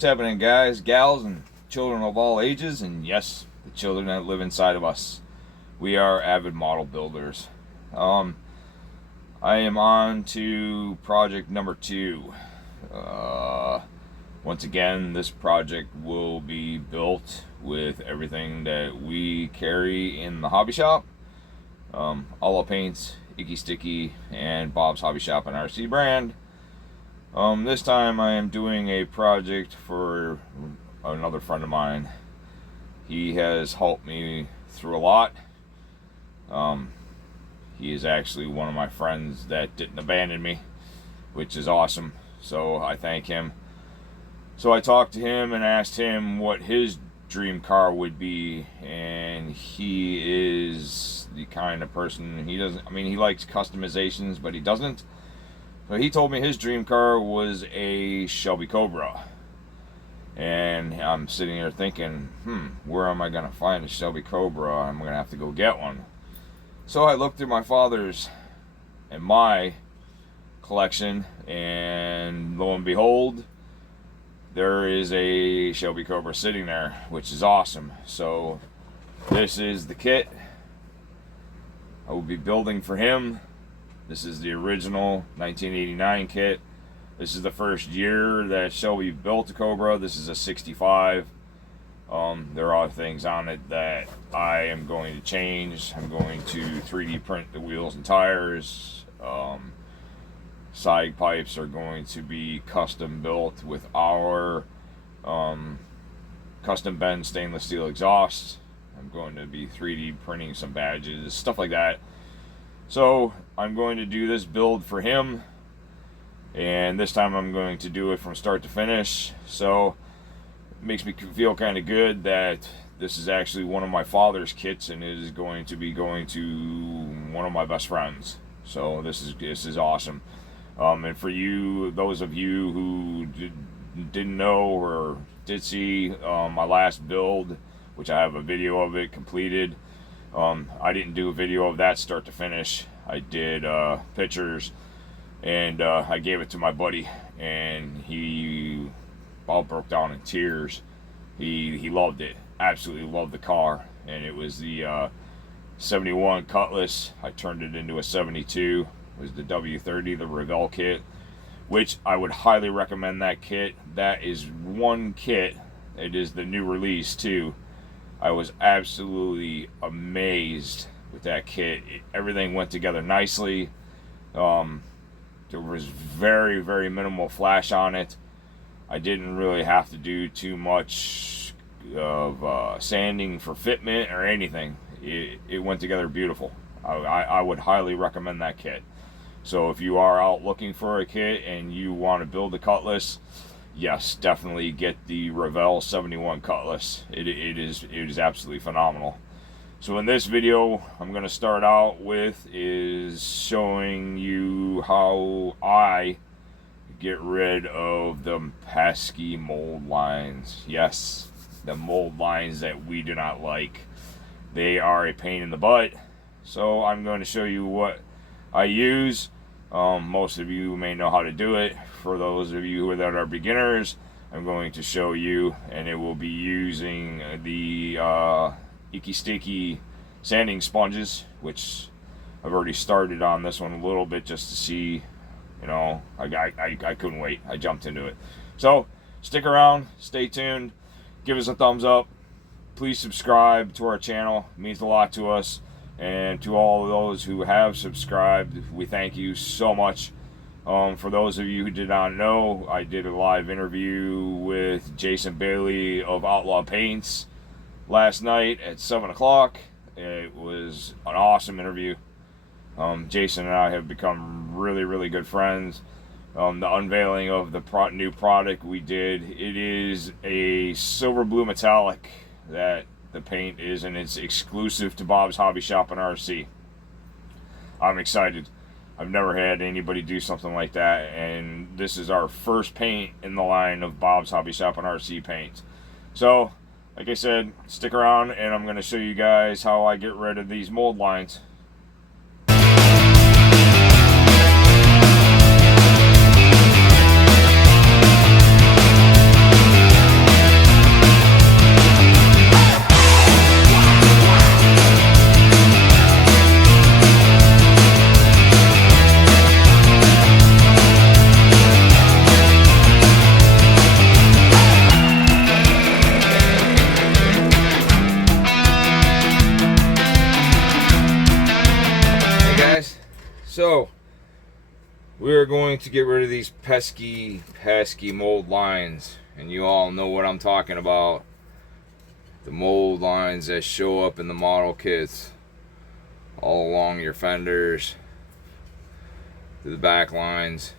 What's happening, guys, gals, and children of all ages, and yes, the children that live inside of us? We are avid model builders. I am on to project number 2. Once again, this project will be built with everything that we carry in the hobby shop. All paints, Icky Sticky, and Bob's Hobby Shop and RC brand. This time I am doing a project for another friend of mine. He has helped me through a lot. He is actually one of my friends that didn't abandon me, which is awesome. So I thank him. So I talked to him and asked him what his dream car would be, and he is the kind of person, he likes customizations, but he doesn't. So he told me his dream car was a Shelby Cobra. And I'm sitting here thinking, where am I going to find a Shelby Cobra? I'm going to have to go get one. So I looked through my father's and my collection, and lo and behold, there is a Shelby Cobra sitting there, which is awesome. So this is the kit I will be building for him. This is the original 1989 kit. This is the first year that Shelby built a Cobra. This is a 65. There are things on it that I am going to change. I'm going to 3D print the wheels and tires. Side pipes are going to be custom built with our custom bend stainless steel exhausts. I'm going to be 3D printing some badges, stuff like that. So I'm going to do this build for him, and this time I'm going to do it from start to finish. So it makes me feel kind of good that this is actually one of my father's kits, and it is going to be going to one of my best friends. So this is awesome. And for you, those of you who didn't know or did see my last build, which I have a video of it completed. I didn't do a video of that start to finish. I did pictures, and I gave it to my buddy, and he all broke down in tears. He loved it, absolutely loved the car, and it was the 71 Cutlass. I turned it into a 72. It was the W30, the Revell kit, which I would highly recommend that kit. That is one kit. It is the new release too. I was absolutely amazed with that kit. Everything went together nicely. There was very, very minimal flash on it. I didn't really have to do too much of sanding for fitment or anything. It went together beautiful. I would highly recommend that kit. So if you are out looking for a kit and you want to build a Cutlass, yes, definitely get the Revell 71 Cutlass. It is absolutely phenomenal. So in this video, I'm going to start out with is showing you how I get rid of the pesky mold lines. Yes, the mold lines that we do not like. They are a pain in the butt. So I'm going to show you what I use. Most of you may know how to do it. For those of you that are beginners, I'm going to show you, and it will be using the Icky Sticky sanding sponges, which I've already started on this one a little bit just to see. You know, I couldn't wait. I jumped into it. So stick around, stay tuned, give us a thumbs up. Please subscribe to our channel. It means a lot to us. And to all of those who have subscribed, we thank you so much. For those of you who did not know, I did a live interview with Jason Bailey of Outlaw Paints last night at 7 o'clock. It was an awesome interview. Jason and I have become really, really good friends. The unveiling of the new product we did, it is a silver blue metallic that the paint is, and it's exclusive to Bob's Hobby Shop and RC. I'm excited. I've never had anybody do something like that, and this is our first paint in the line of Bob's Hobby Shop and RC paints. So, like I said, stick around, and I'm going to show you guys how I get rid of these mold lines. we are going to get rid of these pesky mold lines. And you all know what I'm talking about. The mold lines that show up in the model kits all along your fenders, through the back lines,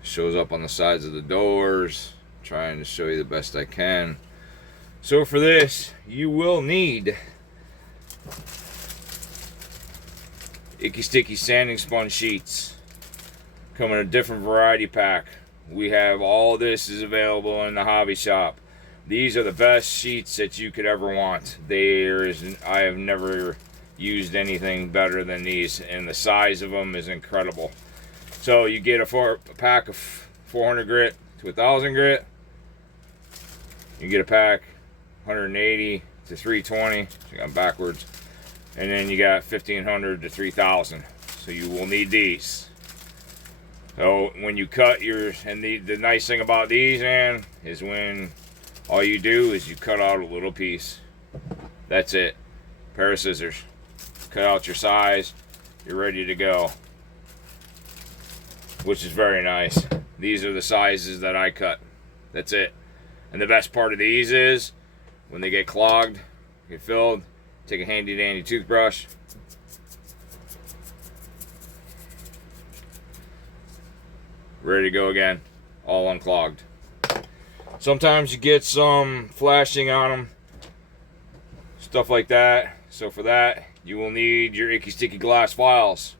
shows up on the sides of the doors. I'm trying to show you the best I can. So for this, you will need Icky Sticky sanding sponge sheets. Come in a different variety pack. We have all this is available in the hobby shop. These are the best sheets that you could ever want. I have never used anything better than these, and the size of them is incredible. So you get a pack of 400 grit to 1000 grit. You get a pack 180 to 320. So I'm backwards. And then you got 1500 to 3000. So you will need these. So when you cut the nice thing about these, man, is when all you do is you cut out a little piece. That's it. Pair of scissors. Cut out your size. You're ready to go. Which is very nice. These are the sizes that I cut. That's it. And the best part of these is when they get clogged, get filled, take a handy dandy toothbrush. Ready to go again. All unclogged. Sometimes you get some flashing on them. Stuff like that. So for that, you will need your Icky Sticky glass files.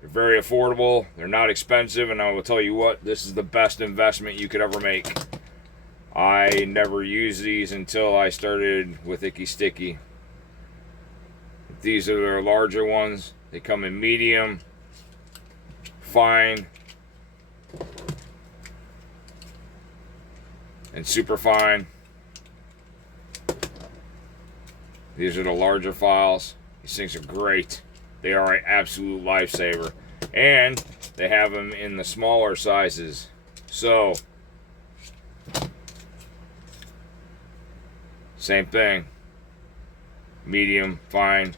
They're very affordable. They're not expensive. And I will tell you what, this is the best investment you could ever make. I never used these until I started with Icky Sticky. These are their larger ones. They come in medium, fine, and super fine. These are the larger files. These things are great. They are an absolute lifesaver. And they have them in the smaller sizes. So, same thing. Medium, fine,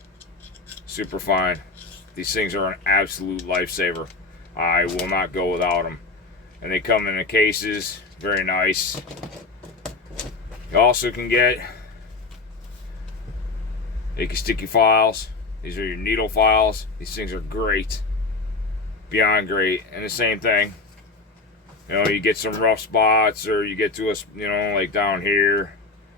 super fine. These things are an absolute lifesaver. I will not go without them. And they come in the cases. Very nice. You also can get Icky Sticky files. These are your needle files. These things are great. Beyond great. And the same thing. You know, you get some rough spots, or you get to a, like down here.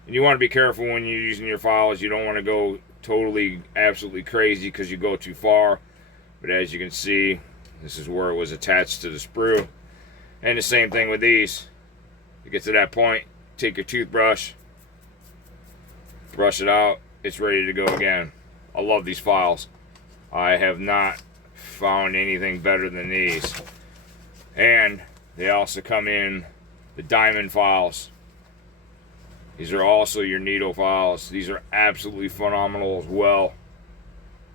And you want to be careful when you're using your files. You don't want to go totally, absolutely crazy because you go too far. But as you can see, this is where it was attached to the sprue. And the same thing with these. You get to that point, take your toothbrush, brush it out, it's ready to go again. I love these files. I have not found anything better than these. And they also come in the diamond files. These are also your needle files. These are absolutely phenomenal as well.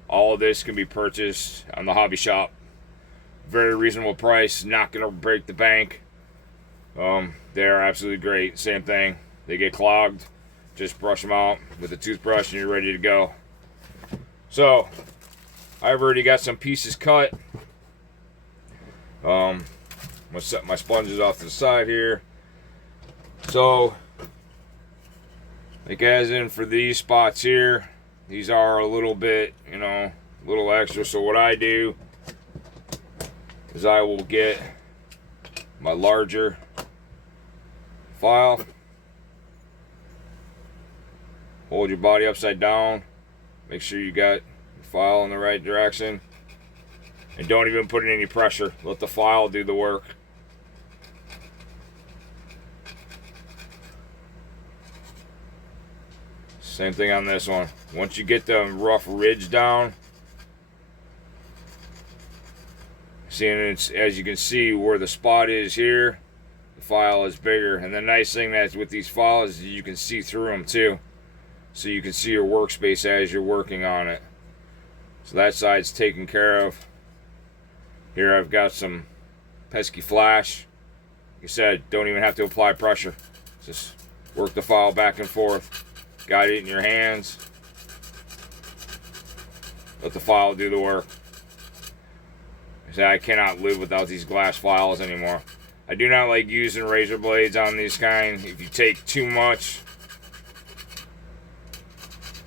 All of this can be purchased on the hobby shop. Very reasonable price, not gonna break the bank. They are absolutely great. Same thing. They get clogged. Just brush them out with a toothbrush and you're ready to go. So, I've already got some pieces cut. I'm gonna set my sponges off to the side here. So, like as in for these spots here, these are a little bit, a little extra. So what I do is I will get my larger file, hold your body upside down, make sure you got your file in the right direction, and don't even put in any pressure. Let the file do the work. Same thing on this one. Once you get the rough ridge down, as you can see where the spot is here, the file is bigger. And the nice thing that's with these files is you can see through them too. So you can see your workspace as you're working on it. So that side's taken care of. Here I've got some pesky flash. Like I said, don't even have to apply pressure. Just work the file back and forth. Got it in your hands. Let the file do the work. say I cannot live without these glass files anymore. I do not like using razor blades on these kind. If you take too much,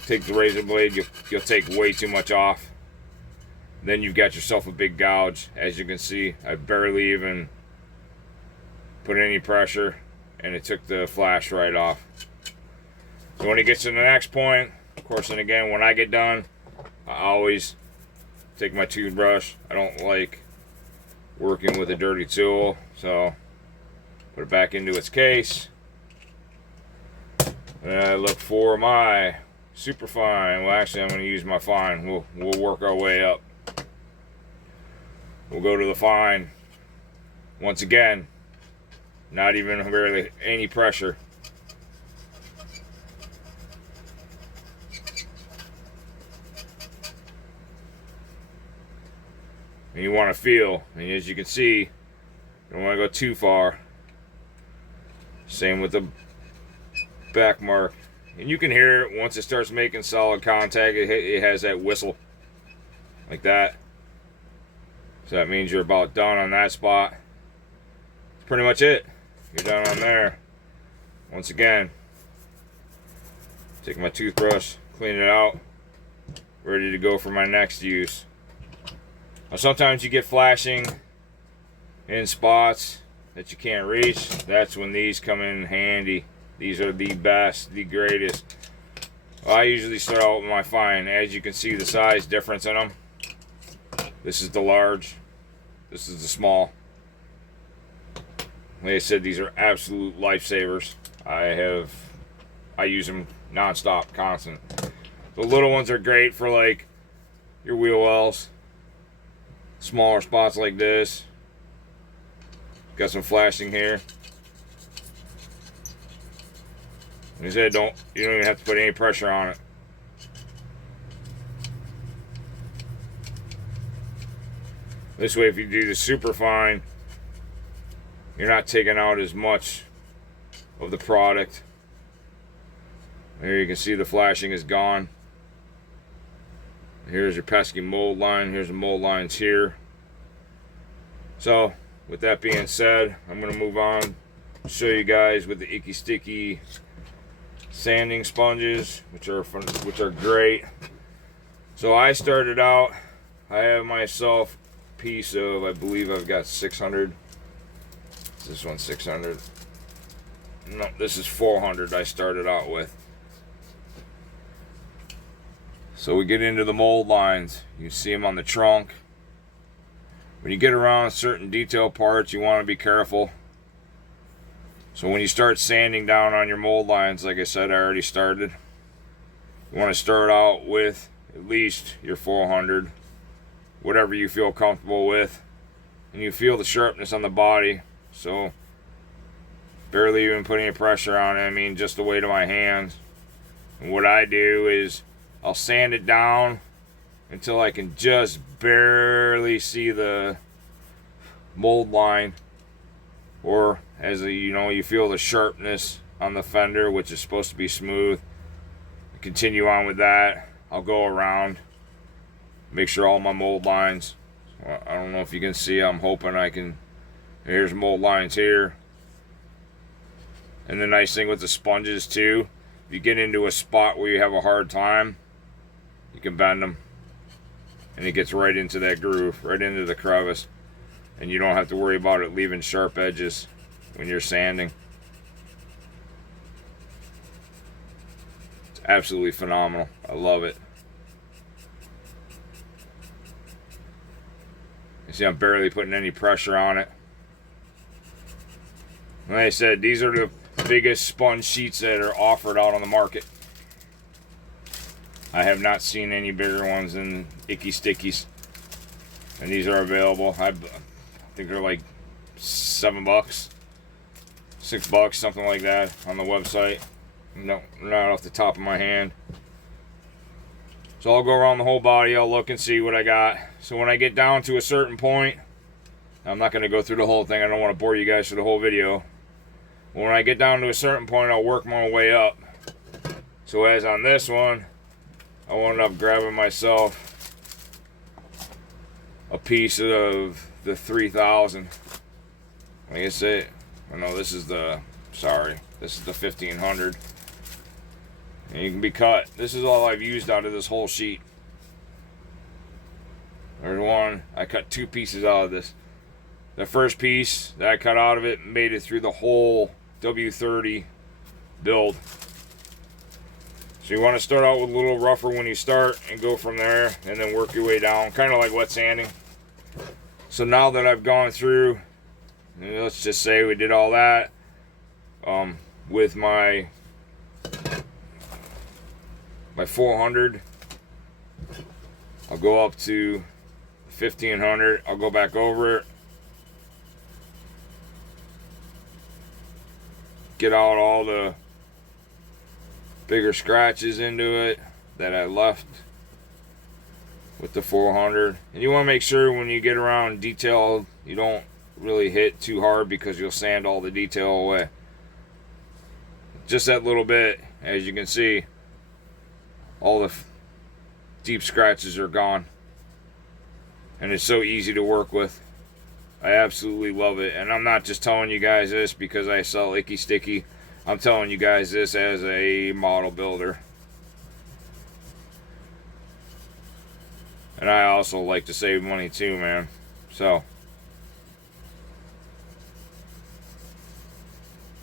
take the razor blade, you'll take way too much off. Then you've got yourself a big gouge. As you can see, I barely even put any pressure, and it took the flash right off. So when it gets to the next point, of course, and again, when I get done, I always take my toothbrush. I don't like working with a dirty tool, so put it back into its case. And I look for my super fine. Well, actually, I'm going to use my fine. We'll work our way up. We'll go to the fine. Once again, not even barely any pressure. And you want to feel, and as you can see, you don't want to go too far. Same with the back mark. And you can hear it once it starts making solid contact. It has that whistle like that. So that means you're about done on that spot. That's pretty much it. You're done on there. Once again, take my toothbrush, clean it out, ready to go for my next use. Now, sometimes you get flashing in spots that you can't reach. That's when these come in handy. These are the best, the greatest. Well, I usually start out with my fine. As you can see, the size difference in them. This is the large. This is the small. Like I said, these are absolute lifesavers. I use them non-stop, constant. The little ones are great for like your wheel wells. Smaller spots like this. Got some flashing here. Like I said, you don't even have to put any pressure on it. This way, if you do the super fine, you're not taking out as much of the product. Here you can see the flashing is gone. Here's your pesky mold line. Here's the mold lines here. So, with that being said, I'm going to move on, show you guys with the icky sticky sanding sponges, which are great. So I started out, I have myself a piece of, I believe I've got 600. This one's 600. No, this is 400 I started out with. So we get into the mold lines. You see them on the trunk. When you get around certain detail parts, you want to be careful. So when you start sanding down on your mold lines, like I said, I already started. You want to start out with at least your 400, whatever you feel comfortable with. And you feel the sharpness on the body. So barely even put any pressure on it. I mean, just the weight of my hands. And what I do is I'll sand it down until I can just barely see the mold line, or as you feel the sharpness on the fender, which is supposed to be smooth. Continue on with that. I'll go around, make sure all my mold lines, I don't know if you can see, I'm hoping I can. Here's mold lines here. And the nice thing with the sponges too, if you get into a spot where you have a hard time, you can bend them and it gets right into that groove, right into the crevice, and you don't have to worry about it leaving sharp edges when you're sanding. It's absolutely phenomenal. I love it. You see I'm barely putting any pressure on it. Like I said, these are the biggest sponge sheets that are offered out on the market. I have not seen any bigger ones than Icky Stickies. And these are available. I think they're like $7, $6, something like that on the website. No, not off the top of my hand. So I'll go around the whole body, I'll look and see what I got. So when I get down to a certain point, I'm not going to go through the whole thing, I don't want to bore you guys for the whole video. When I get down to a certain point, I'll work my way up. So as on this one, I wound up grabbing myself a piece of the 3000. Like I said, I know this is the, sorry, this is the 1500. And you can be cut. This is all I've used out of this whole sheet. There's one. I cut 2 pieces out of this. The first piece that I cut out of it made it through the whole W30 build. So you want to start out with a little rougher when you start and go from there and then work your way down, kind of like wet sanding. So now that I've gone through, let's just say we did all that with my 400, I'll go up to 1500. I'll go back over it, get out all the bigger scratches into it that I left with the 400. And you want to make sure when you get around detail, you don't really hit too hard because you'll sand all the detail away. Just that little bit, as you can see, all the deep scratches are gone. And it's so easy to work with. I absolutely love it. And I'm not just telling you guys this because I sell Icky Sticky. I'm telling you guys this as a model builder. And I also like to save money too, man. So,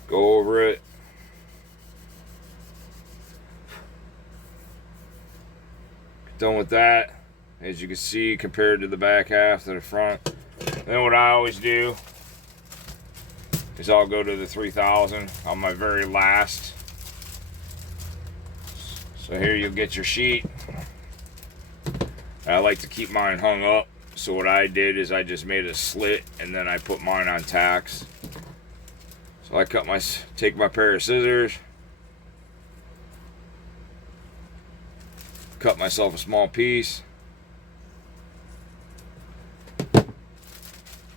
go over it. Done with that. As you can see, compared to the back half to the front. Then what I always do is I'll go to the 3000 on my very last. So here you'll get your sheet. I like to keep mine hung up. So what I did is I just made a slit and then I put mine on tacks. So I take my pair of scissors, cut myself a small piece.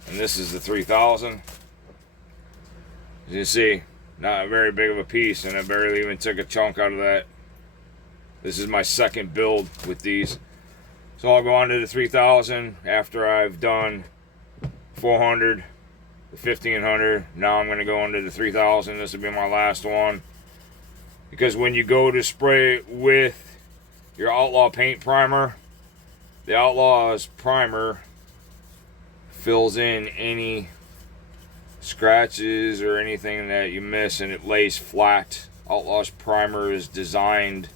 And this is the 3000. As you see, not very big of a piece, and I barely even took a chunk out of that. This is my second build with these. So I'll go on to the 3000 after I've done 400, the 1500. Now I'm going to go into the 3000. This will be my last one. Because when you go to spray it with your Outlaw paint primer, the Outlaw's primer fills in any scratches or anything that you miss, and it lays flat. Outlaw's primer is designed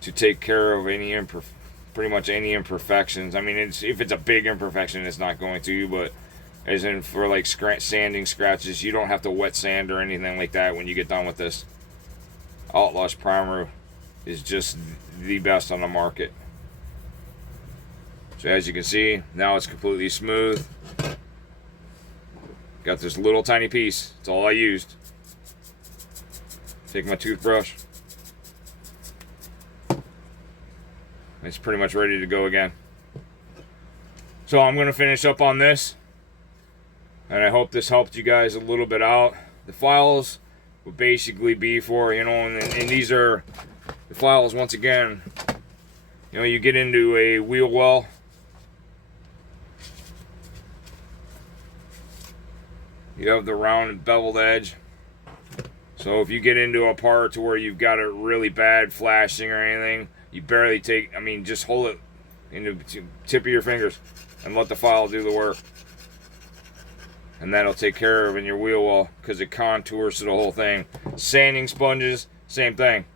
to take care of any pretty much any imperfections. I mean, if it's a big imperfection, it's not going to, but as in for like sanding scratches, you don't have to wet sand or anything like that when you get done with this. Outlaw's primer is just the best on the market. So as you can see, now it's completely smooth. Got this little tiny piece. That's all I used. Take my toothbrush. It's pretty much ready to go again. So I'm going to finish up on this. And I hope this helped you guys a little bit out. The files would basically be for, and these are the files once again. You get into a wheel well. You have the round and beveled edge. So if you get into a part to where you've got it really bad flashing or anything, you barely just hold it in the tip of your fingers and let the file do the work. And that'll take care of in your wheel well because it contours to the whole thing. Sanding sponges, same thing.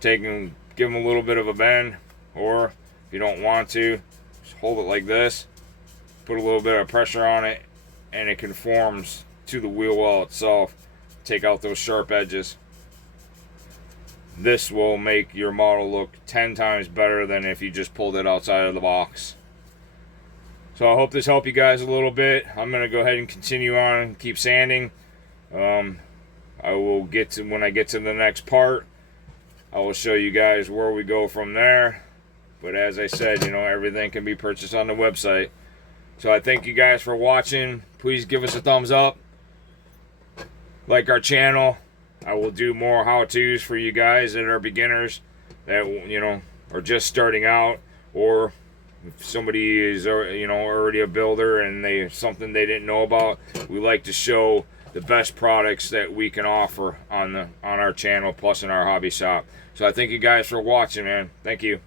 Give them a little bit of a bend, or if you don't want to, just hold it like this, put a little bit of pressure on it, and it conforms to the wheel well itself. Take out those sharp edges. This will make your model look 10 times better than if you just pulled it outside of the box. So I hope this helped you guys a little bit. I'm going to go ahead and continue on and keep sanding. I will when I get to the next part, I will show you guys where we go from there. But as I said, everything can be purchased on the website. So I thank you guys for watching. Please give us a thumbs up. Like our channel. I will do more how-tos for you guys that are beginners, that are just starting out, or If somebody is, already a builder and something they didn't know about, we like to show the best products that we can offer on our channel, plus in our hobby shop. So I thank you guys for watching, man. Thank you.